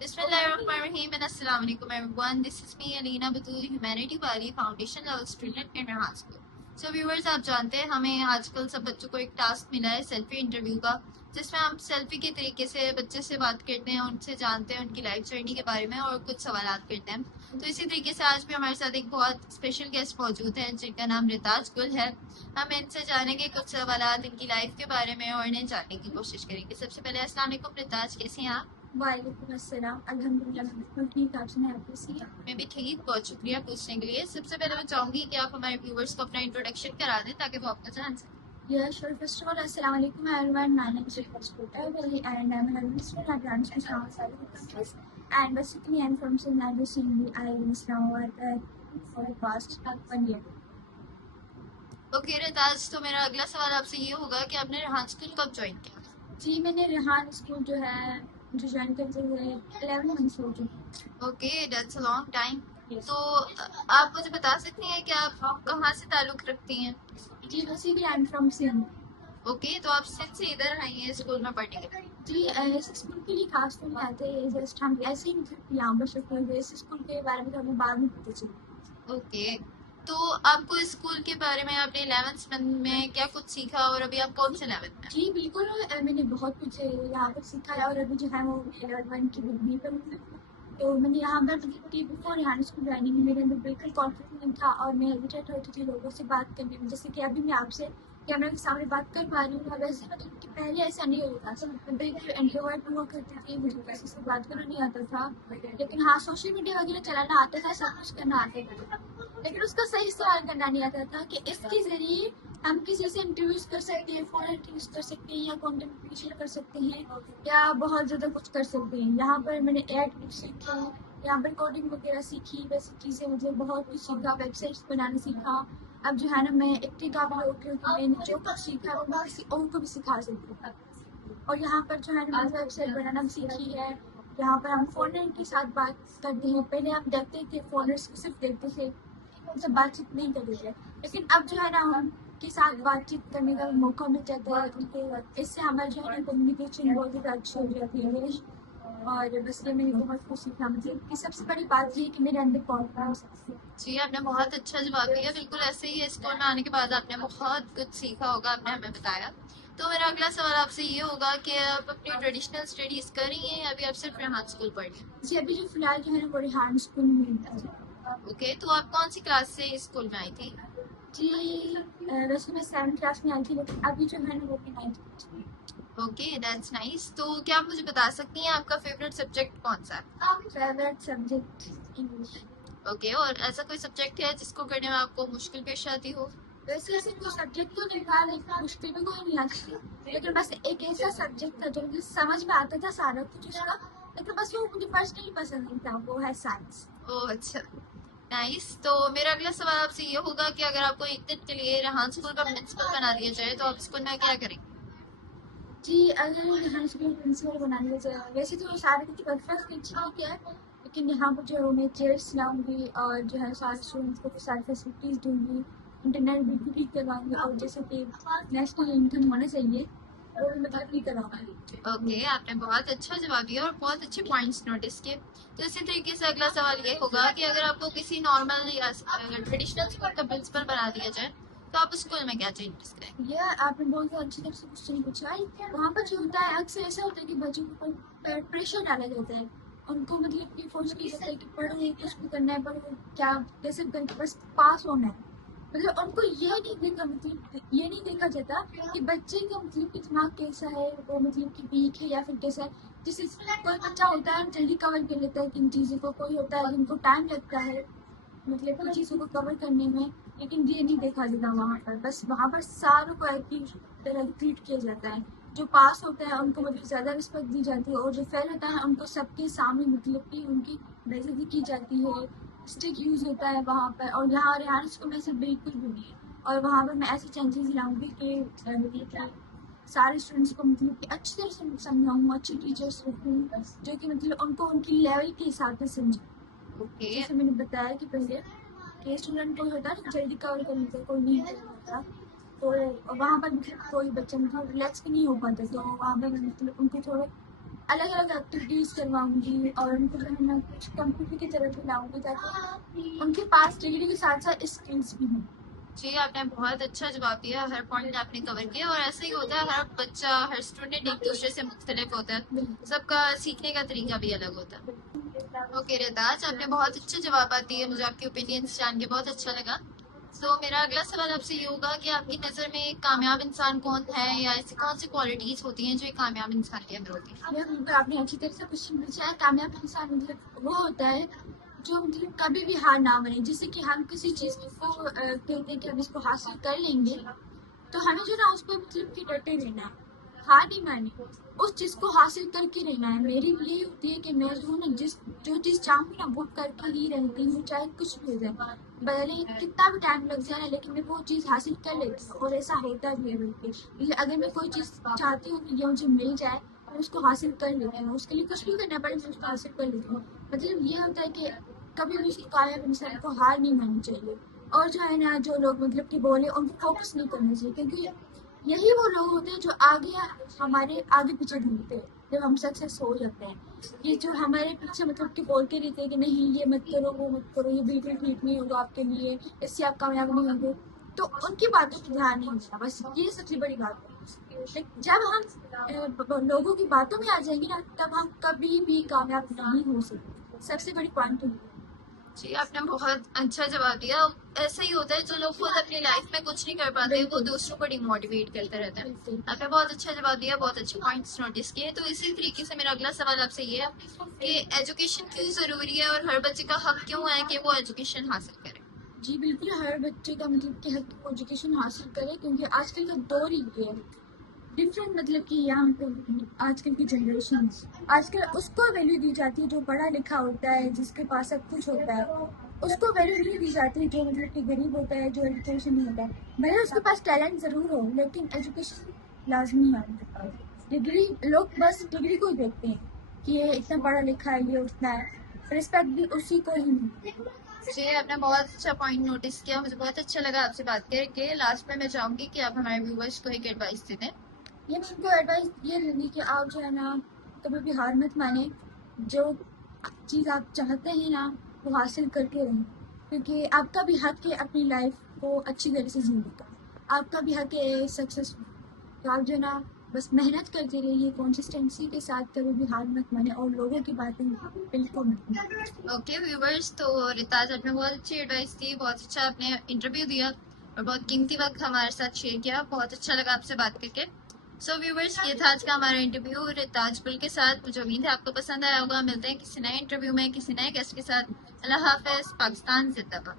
Bismillahirrahmanirrahim and Assalamu alaikum everyone. This is me Alina Batul, Humanity Wali Foundation level student in Rehan School. So viewers, आप जानते हैं हमें आजकल सब बच्चों को एक टास्क मिला है सेल्फी इंटरव्यू का, जिसमें हम सेल्फी के तरीके से बच्चे से बात करते हैं, उनसे जानते हैं उनकी लाइफ जर्नी के बारे में और कुछ सवाल करते हैं। तो इसी तरीके से आज भी हमारे साथ एक बहुत स्पेशल गेस्ट मौजूद है जिनका नाम रिताज गुल है। हम इनसे जानेंगे कुछ सवाल इनकी लाइफ के बारे में और इन्हें जानने की कोशिश करेंगे। सबसे पहले अस्सलाम वालेकुम रिताज, कैसे हैं आप? वालेकुम अस्सलाम, अल्हम्दुलिल्लाह बिल्कुल ठीक। आप सुनाएं, आप कैसी हैं? मैं भी ठीक, बहुत शुक्रिया पूछने के लिए। सबसे पहले मैं चाहूंगी कि आप हमारे व्यूवर्स को अपना इंट्रोडक्शन करा दें ताकि वो आपको जान सकें। Yeah, sure. First of all, assalamu alaikum everyone. My name is Ritaj Kotawali and I'm a student at Grand Islam Services. And basically, I'm from Srinagar, Sindhi. I in Islamabad for the past 1 year. Okay Ritaj, तो मेरा अगला सवाल आपसे ये होगा कि आपने Rehan school कब ज्वाइन किया? जी, मैंने रेहान स्कूल जो ज्वाइन करते हुए 11 मंथ्स हो चुके। Okay, that's a long time. तो आप मुझे बता सकती हैं कि आप कहाँ से ताल्लुक़ रखती हैं? जी, basically I am from Sindh. Okay, तो आप सिंध से इधर आई हैं स्कूल में पढ़ने के लिए? जी, ऐसे स्कूल के लिए खास तो नहीं आते, जस्ट हम ऐसे ही यहाँ पर शिफ्ट हुए। इस स्कूल के बारे में तो हमें बाद में पता चला। ओके, तो आपको इस स्कूल के बारे में आपने 11th में क्या कुछ सीखा और अभी आप कौन से लेवल में? जी बिल्कुल, मैंने बहुत कुछ यहाँ पर सीखा है और अभी जो है वो लेवल 1 की डिग्री पर हूँ। तो मैंने यहाँ पर मतलब कि बिफोर रेहान स्कूल ज्वाइनिंग मेरे अंदर बिल्कुल कॉन्फिडेंस था और मैं हेजिटेट होती थी लोगों से बात करने में। जैसे कि अभी मैं आपसे कैमरा के सामने बात कर पा रही हूँ, वैसे मतलब कि पहले ऐसा नहीं होता था। मैं बिल्कुल इंट्रोवर्ट हुआ करती थी, मुझे किसी से बात करना नहीं आता था। लेकिन हाँ, सोशल मीडिया वगैरह चलाना आता था, सब कुछ करना आता था, लेकिन उसका सही इस्तेमाल करना नहीं आता था कि इसके जरिए हम किसी से इंटरव्यूज कर सकते हैं, फोन इंटरव्यूज कर सकते हैं या कंटेंट क्रिएशन कर सकते हैं या बहुत ज़्यादा कुछ कर सकते हैं। यहाँ पर मैंने एड सीखा, यहाँ पर कोडिंग वगैरह सीखी, वैसी चीज़ें मुझे बहुत कुछ सीखा, वेबसाइट्स बनाना सीखा। अब जो है ना मैं इतनी काबिल हो गई हूँ कि मैंने जो कुछ सीखा है वो मैं किसी और को भी सिखा सकती हूँ। और यहाँ पर जो है ना मैंने वेबसाइट बनाना भी सीखी है। यहाँ पर हम फोनर के साथ बात करते हैं। पहले हम देखते थे, फोनर्स को सिर्फ देखते थे, उनसे बातचीत नहीं करते थे, लेकिन अब जो है ना हम के साथ बातचीत करने का मौका मिल जाता है उनको। इससे हमारी जो है कम्युनिकेशन बहुत ज़्यादा अच्छी हो जाती है। और बस ये मैंने बहुत कुछ सीखा, मतलब कि सबसे बड़ी बात ये कि मेरे अंदर कॉन्फिडेंस है। जी, आपने बहुत अच्छा जवाब दिया। बिल्कुल ऐसे ही स्कूल में आने के बाद आपने बहुत कुछ सीखा होगा, आपने हमें बताया। तो मेरा अगला सवाल आपसे ये होगा कि आप अपनी ट्रेडिशनल स्टडीज कर रही हैं या अभी आप सिर्फ रेहान स्कूल पढ़ रही हैं? जी, अभी जो फिलहाल जो है ना वो रेहान स्कूल में। ओके, तो आप कौन सी क्लास से इस स्कूल में आई थी? जी, वैसे मैं 7th क्लास में आई थी, लेकिन अभी जो है ना वो 9th। Okay, that's nice. तो क्या आप मुझे बता सकती हैं आपका फेवरेट सब्जेक्ट कौन सा है? Favourite subject English. ओके, और ऐसा कोई सब्जेक्ट है जिसको करने में आपको मुश्किल पेश आती हो? वैसे ऐसे कोई सब्जेक्ट तो नहीं था, लेकिन मुश्किल भी कोई नहीं आती, लेकिन बस एक ऐसा सब्जेक्ट था जो मुझे समझ में आता था सारा कुछ उसका, लेकिन बस वो मुझे पर्सनली पसंद नहीं था, वो है साइंस। ओह अच्छा, नाइस। तो मेरा अगला सवाल आपसे ये होगा कि अगर आपको एक दिन के लिए रेहान स्कूल का प्रिंसिपल बना दिया जाए तो आप स्कूल में क्या करेंगे? जी, अगर रेहान स्कूल प्रिंसिपल बना दिया जाए, वैसे तो सारे कुछ परफेक्ट ठीक है, लेकिन यहाँ पर जो मैं चेयर्स लाऊंगी और जो है सारे स्टूडेंट्स को सारी फैसिलिटीज़ दूंगी, इंटरनेट बिल्कुल ठीक करवाऊंगी और जैसे कि नेशनल इनकम होना चाहिए वो भी मतलब नहीं करवाऊंगी। ओके, आपने बहुत अच्छा जवाब दिया और बहुत अच्छे पॉइंट्स नोटिस किए। तो इसी तरीके से अगला सवाल ये होगा कि अगर आपको किसी नॉर्मल या ट्रेडिशनल स्कूल का प्रिंसिपल बना दिया जाए तो आप स्कूल में क्या चेंजेस करेंगे? यह आपने बहुत अच्छी तरह से क्वेश्चन पूछा है। वहाँ पर जो होता है अक्सर ऐसा होता है कि बच्चों को प्रेशर डाला जाता है, उनको मतलब कि फोर्स किया जाता है कि पढ़ो, कुछ भी करना है, पढ़ो, क्या कैसे करके बस पास होना है। मतलब उनको ये नहीं देखा, मतलब ये नहीं देखा जाता कि बच्चे का मतलब कि दिमाग कैसा है, वो मतलब कि वीक है या फिर कैसा है। जैसे कोई बच्चा होता है जल्दी कवर कर लेता है किन चीज़ों को, कोई होता है जिनको टाइम लगता है मतलब कुछ चीज़ों को कवर करने में, लेकिन ये नहीं देखा जाता वहाँ पर। बस वहाँ पर सारों को एक ही तरह ट्रीट किया जाता है। जो पास होता है उनको मतलब ज़्यादा रिस्पेक्ट दी जाती है और जो फेल होता है उनको सबके सामने मतलब कि उनकी बेइज्जती की जाती है, स्टिक यूज़ होता है वहाँ पर। और यहाँ रेहान स्कूल में ऐसा बिल्कुल भी नहीं है, और वहाँ पर मैं ऐसे चेंजेस लाऊंगी कि मतलब कि सारे स्टूडेंट्स को मतलब कि अच्छी तरह से समझाऊँ, अच्छे टीचर्स रखूँ जो कि मतलब उनको उनकी लेवल के हिसाब से समझाऊँ। ओके, जैसे मैंने बताया कि पहले कि स्टूडेंट कोई होता है जल्दी कवर कर लेता है, कोई नहीं कर पाता, तो वहाँ पर मतलब कोई बच्चा मतलब रिलैक्स भी नहीं हो पाता, तो वहाँ पर मतलब उनको थोड़ा अलग अलग एक्टिविटीज करवाऊंगी और उनको जो है ना कुछ कंप्यूटर की तरफ भी लाऊंगी ताकि उनके पास डिग्री के साथ साथ स्किल्स भी हों। जी, आपने बहुत अच्छा जवाब दिया, हर पॉइंट आपने कवर किया। और ऐसा ही होता है, हर बच्चा, हर स्टूडेंट एक दूसरे से मुख्तलिफ होता है, सबका सीखने का तरीका भी अलग होता है। ओके रिताज, आपने बहुत अच्छे जवाब दिए, मुझे आपके ओपिनियंस जान के बहुत अच्छा लगा। तो मेरा अगला सवाल आपसे ये होगा कि आपकी नज़र में एक कामयाब इंसान कौन है, या ऐसी कौन सी क्वालिटीज होती हैं जो एक कामयाब इंसान के अंदर होती हैं? मैम, आपने अच्छी तरह से क्वेश्चन पूछा है। कामयाब इंसान मतलब वो होता है जो मतलब कभी भी हार ना माने। जैसे कि हम किसी चीज़ को कहते हैं कि हम इसको हासिल कर लेंगे, तो हमें जो ना उस पर मतलब कि डटे रहना है, हार नहीं मानी, उस चीज़ को हासिल करके रहना है। मेरी यही होती है कि मैं जो हूँ ना जो चीज़ चाहूँगी ना वो करके ही रहती हूँ, चाहे कुछ भी हो जाए, भले कितना भी टाइम लग जाए ना, लेकिन मैं वो चीज़ हासिल कर लेती हूँ। और ऐसा होता भी है बल्कि अगर मैं कोई चीज़ चाहती हूँ कि ये मुझे मिल जाए, मैं उसको हासिल कर लेती हूँ। उसके लिए कुछ भी करना पड़े, मैं उसको हासिल कर लेती हूँ। मतलब ये होता है कि कभी भी कामयाब इंसान को हार नहीं माननी चाहिए। और जो है ना, जो लोग मतलब कि बोले उन पर फोकस नहीं करना चाहिए, क्योंकि यही वो लोग होते हैं जो आगे हमारे आगे पीछे ढूंढते हैं जब हम सक्सेस हो जाते हैं। ये जो हमारे पीछे मतलब कि बोलते रहते हैं कि नहीं ये मत करो, वो मत करो, ये बिल्कुल ठीक नहीं होगा आपके लिए, इससे आप कामयाब नहीं होंगे, तो उनकी बातों पर ध्यान नहीं देना, बस ये सबसे बड़ी बात है। लेकिन जब हम लोगों की बातों में आ जाएंगे ना, तब हम कभी भी कामयाब नहीं हो सकते। सबसे बड़ी पॉइंट तो जी, आपने बहुत अच्छा जवाब दिया। ऐसा ही होता है, जो लोग खुद अपनी लाइफ में कुछ नहीं कर पाते, वो दूसरों को डिमोटिवेट करते रहते हैं। आपने बहुत अच्छा जवाब दिया, बहुत अच्छे पॉइंट्स नोटिस किए। तो इसी तरीके से मेरा अगला सवाल आपसे ये है कि एजुकेशन क्यों जरूरी है, और हर बच्चे का हक क्यों है कि वो एजुकेशन हासिल करे? जी बिल्कुल, हर बच्चे का मतलब कि हक एजुकेशन हासिल करे, क्योंकि आजकल का दौर ही ये है डिफरेंट। मतलब कि यहाँ पे आजकल की जनरेशन, आजकल उसको वैल्यू दी जाती है जो पढ़ा लिखा होता है, जिसके पास सब कुछ होता है, उसको वैल्यू नहीं दी जाती है जो मतलब कि गरीब होता है, जो एजुकेशन नहीं होता है। भले उसके पास टैलेंट जरूर हो, लेकिन एजुकेशन लाजमी है उनके पास। डिग्री, लोग बस डिग्री को ही देखते हैं कि ये इतना पढ़ा लिखा है, ये उतना है, रिस्पेक्ट भी उसी को ही मिलती है। जी, आपने बहुत अच्छा पॉइंट नोटिस किया, मुझे बहुत अच्छा लगा आपसे बात करके। लास्ट में मैं चाहूंगी कि आप हमारे व्यूवर्स को एक एडवाइस दे दें। ये मैं उनको एडवाइस ये देंगी कि आप जो है ना कभी भी हार मत माने। जो चीज़ आप चाहते हैं ना वो हासिल करके रहें, क्योंकि आपका भी हक है अपनी लाइफ को अच्छी तरह से जीने का। आपका भी हक है सक्सेस। तो आप जो है ना बस मेहनत करते रहिए, कंसिस्टेंसी के साथ, कभी भी हार मत माने और लोगों की बातें बिल्कुल मत माने। ओके व्यूवर्स, तो रिताज आपने बहुत अच्छी एडवाइस दी, बहुत अच्छा आपने इंटरव्यू दिया और बहुत कीमती वक्त हमारे साथ शेयर किया। बहुत अच्छा लगा आपसे बात करके। सो व्यूवर्स, ये था आज का हमारा इंटरव्यू रिताज गुल के साथ। मुझे उम्मीद है आपको पसंद आया होगा। मिलते हैं किसी नए इंटरव्यू में किसी नए गेस्ट के साथ। अल्लाह हाफिज। पाकिस्तान जिंदाबाद।